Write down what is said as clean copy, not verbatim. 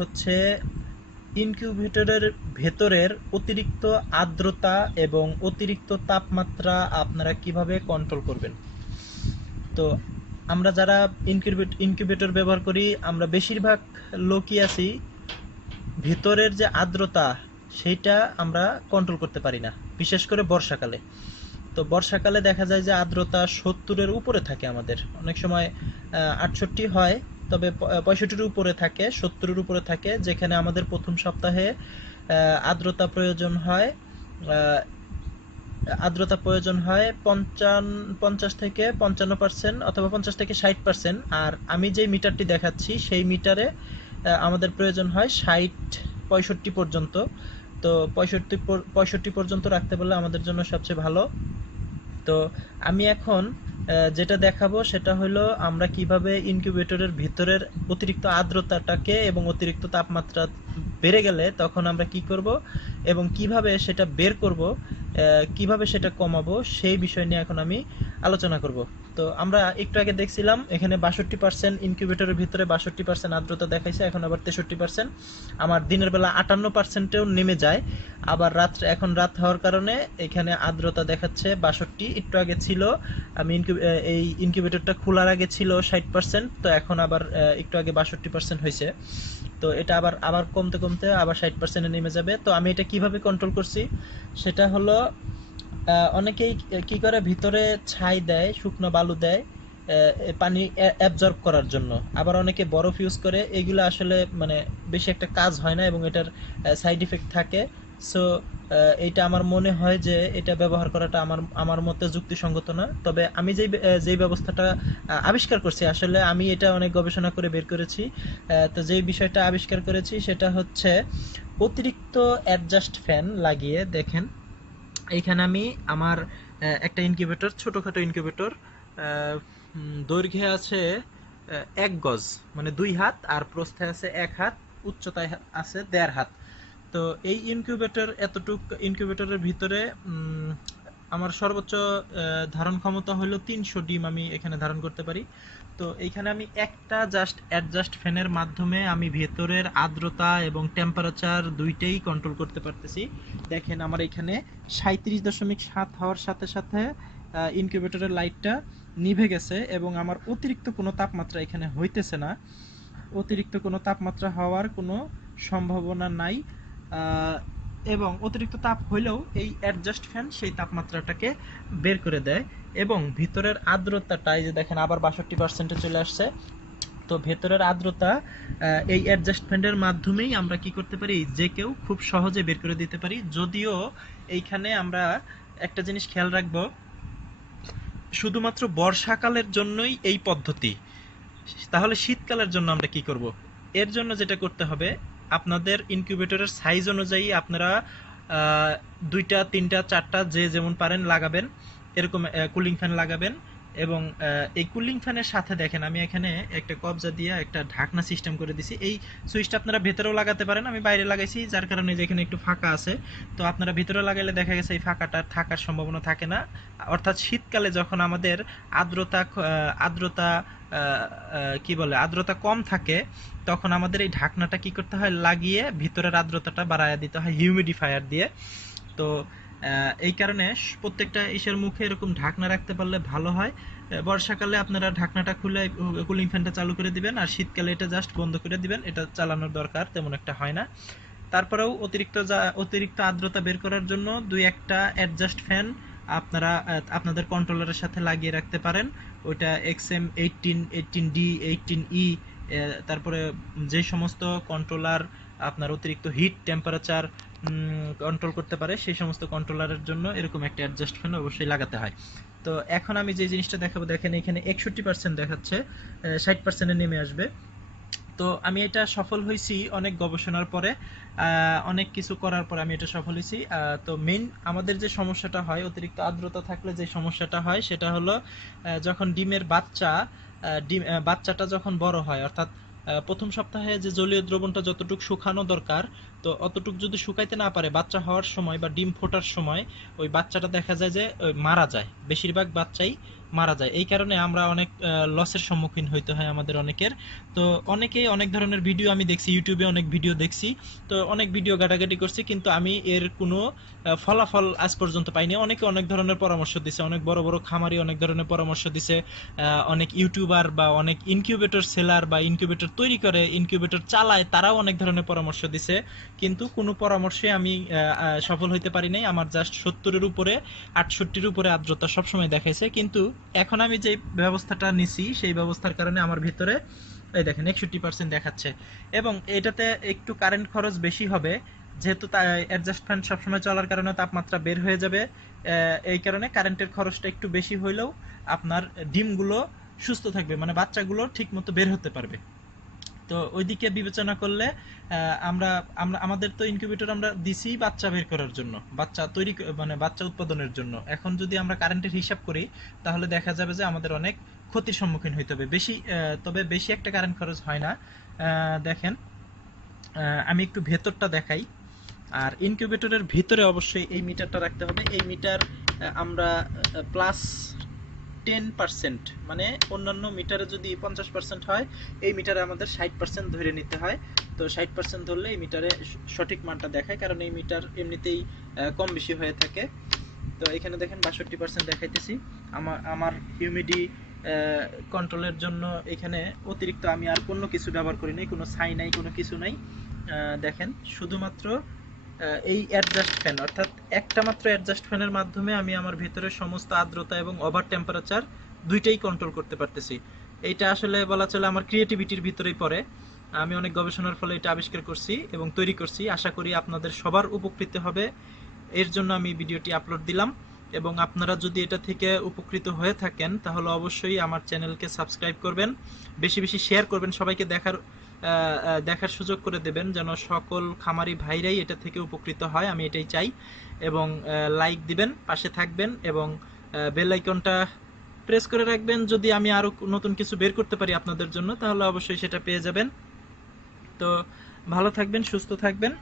হচ্ছে ইনকিউবেটরের ভেতরের অতিরিক্ত আর্দ্রতা এবং অতিরিক্ত তাপমাত্রা আপনারা কিভাবে কন্ট্রোল করবেন। তো আমরা যারা ইনকিউবেটর ব্যবহার করি, আমরা বেশিরভাগ লোকই আছি ভেতরের যে আর্দ্রতা সেইটা আমরা কন্ট্রোল করতে পারি না, বিশেষ করে বর্ষাকালে। তো বর্ষাকালে দেখা যায় যে আর্দ্রতা ৭০-এর উপরে থাকে, আমাদের অনেক সময় ৬৮ হয়, তবে ৬৫-এর উপরে থাকে, ৭০-এর উপরে থাকে, যেখানে আমাদের প্রথম সপ্তাহে আর্দ্রতা প্রয়োজন হয় আর্দ্রতা প্রয়োজন হয় ৫০ থেকে ৫৫% অথবা ৫০ থেকে ৬০%। আর আমি যে মিটারটি দেখাচ্ছি সেই মিটারে আমাদের প্রয়োজন হয় ৬০-৬৫ পর্যন্ত। তো ৬৫ পর্যন্ত রাখতে পারলে আমাদের জন্য সবচেয়ে ভালো। তো আমি এখন যেটা দেখাবো সেটা হলো আমরা কিভাবে ইনকিউবেটরের ভিতরের অতিরিক্ত আর্দ্রতাটাকে এবং অতিরিক্ত তাপমাত্রা বেড়ে গেলে তখন আমরা কি করব এবং কিভাবে সেটা বের করব, কিভাবে সেটা কমাবো, সেই বিষয় নিয়ে এখন আমি আলোচনা করব। তো আমরা একটু আগে দেখছিলাম এখানে ৬২%, ইনকিউবেটরের ভিতরে ৬২% আর্দ্রতা দেখাইছে, এখন আবার 63%। আমার দিনের বেলা 58%-এও নেমে যায়, আবার এখন রাত হওয়ার কারণে এখানে আর্দ্রতা দেখাচ্ছে ৬২। একটু আগে ছিল, আমি এই ইনকিউবেটরটা খোলার আগে ছিল 60%, তো এখন আবার একটু আগে ৬২% হয়েছে। তো এটা আবার আবার কমতে কমতে আবার 60%-এ নেমে যাবে। তো আমি এটা কিভাবে কন্ট্রোল করছি সেটা হলো, অনেকেই কি করে ভিতরে ছাই দেয়, শুকনো বালু দেয় পানি অ্যাবজর্ব করার জন্য, আবার অনেকে বরফ ইউজ করে। এগুলো আসলে মানে বেশি একটা কাজ হয় না এবং এটার সাইড ইফেক্ট থাকে। সো এইটা আমার মনে হয় যে এটা ব্যবহার করাটা আমার আমার মতে যুক্তিসঙ্গত না। তবে আমি যেই ব্যবস্থাটা আবিষ্কার করছি, আসলে আমি এটা অনেক গবেষণা করে বের করেছি। তো যেই বিষয়টা আবিষ্কার করেছি সেটা হচ্ছে অতিরিক্ত অ্যাডজাস্ট ফ্যান লাগিয়ে দেখেন। এইখানে আমি আমার একটা ইনকিউবেটর, ছোটোখাটো ইনকিউবেটর, দৈর্ঘ্যে আছে ১ গজ, মানে ২ হাত, আর প্রস্থে আছে ১ হাত, উচ্চতায় আছে ১.৫ হাত। তো এই ইনকিউবেটরের ভিতরে আমার সর্বোচ্চ ধারণ ক্ষমতা হলো ৩০০ ডিম আমি এখানে ধারণ করতে পারি। তো এইখানে আমি একটা জাস্ট অ্যাডজাস্ট ফ্যানের মাধ্যমে আমি ভেতরের আর্দ্রতা এবং টেম্পারেচার দুইটাই কন্ট্রোল করতে পারতেছি। দেখেন আমার এখানে ৩৭.৭ হওয়ার সাথে সাথে ইনকিউবেটরের লাইটটা নিভে গেছে এবং আমার অতিরিক্ত কোনো তাপমাত্রা এখানে হইতেছে না, অতিরিক্ত কোনো তাপমাত্রা হওয়ার কোনো সম্ভাবনা নাই। এবং অতিরিক্ত তাপ হইলেও এই অ্যাডজাস্ট ফ্যান সেই তাপমাত্রাটাকে বের করে দেয়। এবং ভিতরের আর্দ্রতাটা এই যে দেখেন আবার ৬২%-এ চলে আসছে। তো ভেতরের আর্দ্রতা এই অ্যাডজাস্ট ফ্যানের মাধ্যমেই আমরা কি করতে পারি, যে কেউ খুব সহজে বের করে দিতে পারি। যদিও এইখানে আমরা একটা জিনিস খেয়াল রাখবো, শুধুমাত্র বর্ষাকালের জন্যই এই পদ্ধতি। তাহলে শীতকালের জন্য আমরা কি করব? এর জন্য যেটা করতে হবে, আপনাদের ইনকিউবেটরের সাইজ অনুযায়ী আপনারা ২টা, ৩টা, ৪টা যে যেমন পারেন লাগাবেন, এরকম কুলিং ফ্যান লাগাবেন। এবং এই কুলিং ফ্যানের সাথে দেখেন আমি এখানে একটা কবজা দিয়ে একটা ঢাকনা সিস্টেম করে দিছি। এই সুইচটা আপনারা ভেতরেও লাগাতে পারেন, আমি বাইরে লাগাইছি যার কারণে যে এখানে একটু ফাঁকা আছে। তো আপনারা ভিতরে লাগাইলে দেখা গেছে এই ফাঁকাটা থাকার সম্ভাবনা থাকে না। অর্থাৎ শীতকালে যখন আমাদের আর্দ্রতা কি বলে আর্দ্রতা কম থাকে, তখন আমাদের এই ঢাকনাটা কি করতে হয়, লাগিয়ে ভিতরের আর্দ্রতাটা বাড়ায় দিতে হয় হিউমিডিফায়ার দিয়ে। তো এই কারণে প্রত্যেকটা ইসের মুখে এরকম ঢাকনা রাখতে পারলে ভালো হয়। বর্ষাকালে আপনারা ঢাকনাটা খুলে কুলিং ফ্যানটা চালু করে দিবেন, আর শীতকালে এটা জাস্ট বন্ধ করে দিবেন, এটা চালানোর দরকার তেমন একটা হয় না। তারপরেও অতিরিক্ত আর্দ্রতা বের করার জন্য দুই একটা অ্যাডজাস্ট ফ্যান আপনারা আপনাদের কন্ট্রোলারের সাথে লাগিয়ে রাখতে পারেন। ওইটা XM18, 18D, 18E, তারপরে যে সমস্ত কন্ট্রোলার আপনার অতিরিক্ত হিট টেম্পারেচার কন্ট্রোল করতে পারে, সেই সমস্ত কন্ট্রোলারের জন্য এরকম একটা অ্যাডজাস্ট ফ্যান অবশ্যই লাগাতে হয়। তো এখন আমি যে জিনিসটা দেখাবো, দেখেন এখানে ৬১% দেখাচ্ছে, ৬০%-এ নেমে আসবে। তো আমি এটা সফল হয়েছি অনেক গবেষণার পরে, অনেক কিছু করার পরে আমি এটা সফল হয়েছি। তো মেইন আমাদের যে সমস্যাটা হয়, অতিরিক্ত আর্দ্রতা থাকলে যে সমস্যাটা হয় সেটা হলো, যখন ডিমের বাচ্চাটা যখন বড় হয়, অর্থাৎ প্রথম সপ্তাহে যে জলীয় দ্রবণটা যতটুকু শুকানো দরকার, তো অতটুকু যদি শুকাইতে না পারে বাচ্চা হওয়ার সময় বা ডিম ফোটার সময়, ওই বাচ্চাটা দেখা যায় যে মারা যায়, বেশিরভাগ বাচ্চাই মারা যায়। এই কারণে আমরা অনেক লসের সম্মুখীন হইতে হয় আমাদের অনেকের। তো অনেকেই অনেক ধরনের ভিডিও আমি দেখছি, ইউটিউবে অনেক ভিডিও দেখছি, তো অনেক ভিডিও ঘাটাঘাটি করছি, কিন্তু আমি এর কোনো ফলাফল আজ পর্যন্ত পাইনি। অনেকে অনেক ধরনের পরামর্শ দিছে, অনেক বড় বড় খামারি অনেক ধরনের পরামর্শ দিছে, অনেক ইউটিউবার বা অনেক ইনকিউবেটর সেলার বা ইনকিউবেটর তৈরি করে, ইনকিউবেটর চালায়, তারাও অনেক ধরনের পরামর্শ দিছে, কিন্তু কোনো পরামর্শে আমি সফল হইতে পারি নাই। আমার জাস্ট 70-এর উপরে 68-র উপরে আর্দ্রতা সবসময় দেখাইছে, কিন্তু এখন আমি যে ব্যবস্থাটা নিছি সেই ব্যবস্থার কারণে আমার ভিতরে এই দেখেন 61% দেখাচ্ছে। এবং এটাতে একটু কারেন্ট খরচ বেশি হবে, যেহেতু অ্যাডজাস্ট ফ্যান সবসময় চলার কারণে তাপমাত্রা বের হয়ে যাবে, এই কারণে কারেন্টের খরচটা একটু বেশি হইলেও আপনার ডিমগুলো সুস্থ থাকবে, মানে বাচ্চাগুলো ঠিক মতো বের হতে পারবে। তো ওইদিকে বিবেচনা করলে আমরা আমরা আমাদের তো ইনকিউবেটর আমরা দিছি বাচ্চা বের করার জন্য, বাচ্চা তৈরি মানে বাচ্চা উৎপাদনের জন্য। এখন যদি আমরা কারেন্টের হিসাব করি তাহলে দেখা যাবে যে আমাদের অনেক ক্ষতির সম্মুখীন হইতে হবে। তবে বেশি একটা কারেন্ট খরচ হয় না। দেখেন, আমি একটু ভেতরটা দেখাই। আর ইনকিউবেটরের ভিতরে অবশ্যই এই মিটারটা রাখতে হবে। এই মিটার আমরা প্লাস 10%, মানে অন্যান্য মিটারে যদি 50% হয়, এই মিটারে আমাদের 60% ধরে নিতে হয়। তো 60% ধরলে এই মিটারে সঠিক মানটা দেখায়, কারণ এই মিটার এমনিতেই কম বেশি হয়ে থাকে। তো এখানে দেখেন 62% দেখাইতেছি। আমার হিউমিডি কন্ট্রোলের জন্য এখানে অতিরিক্ত আমি আর কোনো কিছু ব্যবহার করি নাই, কোনো ছাই নাই, কোনো কিছু নাই। দেখেন, শুধুমাত্র এই অ্যাডজাস্ট ফ্যান, অর্থাৎ একটা মাত্র অ্যাডজাস্ট ফ্যানের মাধ্যমে আমি আমার ভিতরের সমস্ত আর্দ্রতা এবং ওভার টেম্পারেচার দুইটাই কন্ট্রোল করতে পারতেছি। এইটা আসলে বলা চলে আমার ক্রিয়েটিভিটির ভিতরেই পড়ে। আমি অনেক গবেষণার ফলে এটা আবিষ্কার করছি এবং তৈরি করছি। আশা করি আপনাদের সবার উপকৃত হবে, এর জন্য আমি ভিডিওটি আপলোড দিলাম। এবং আপনারা যদি এটা থেকে উপকৃত হয়ে থাকেন তাহলে অবশ্যই আমার চ্যানেলকে সাবস্ক্রাইব করবেন, বেশি বেশি শেয়ার করবেন, সবাইকে দেখার সুযোগ করে দেবেন, যেন সকল খামারি ভাইরাই এটা থেকে উপকৃত হয়, আমি এটাই চাই। এবং লাইক দিবেন, পাশে থাকবেন এবং বেল আইকনটা প্রেস করে রাখবেন। যদি আমি আরো নতুন কিছু বের করতে পারি আপনাদের জন্য তাহলে অবশ্যই সেটা পেয়ে যাবেন। তো ভালো থাকবেন, সুস্থ থাকবেন।